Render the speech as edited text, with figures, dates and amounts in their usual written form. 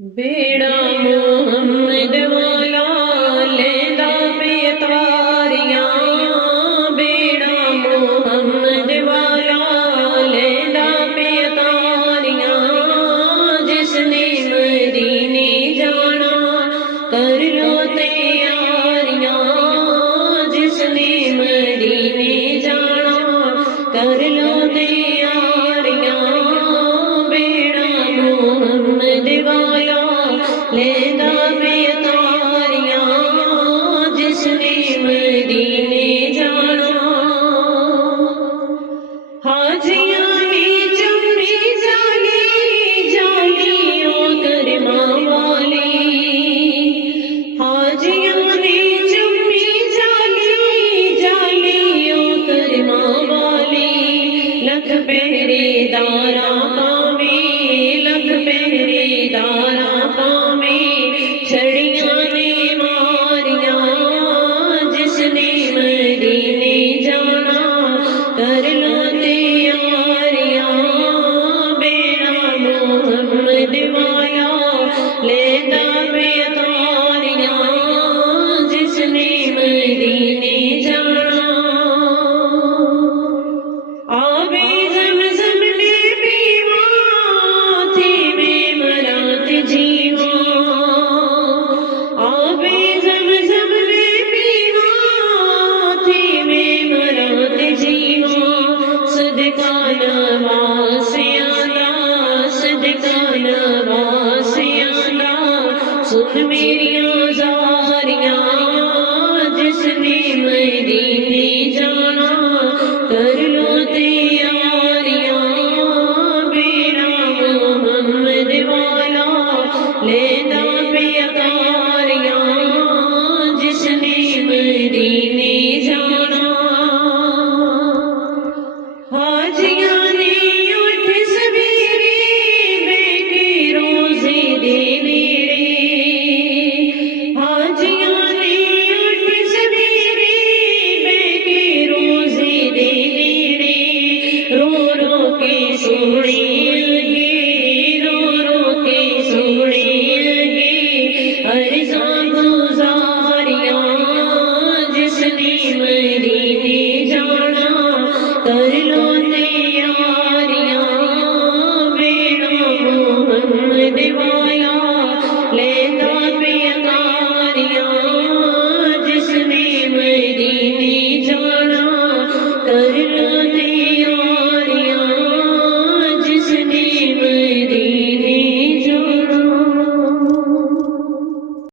بیڑا محمد والا لیندا پیتواریاں، بیڑا محمد والا لیندا پیتواریاں، جس نے مدینے جانا کر لو تیاریاں، جس نے مدینے جانا کر لو تیاریاں، بیڑا محمد والا لیندا پیتواریاں، جس نے مدینے جانا، حاجیاں نے چمڑی جالی جالی او کرما والی، حاجیاں نے چمڑی جالی جالی او کرما والی، لکھ پہرے داراں پاویں، لکھ پہرے داراں پاویں، چھڑیاں نے ماریاں، جس نے مدینے جانا کر لو تیاریاں، بیڑا محمد والا لیندا پیتواریاں، جس نے مدینے جانا، آبِ زمزم نے پیواں تھی میں مرات جیواں، آبِ زمزم نے پیواں تھی میں مرات جیواں، صدقہ نواسیاں دا، صدقہ نواسیاں دا، سن میری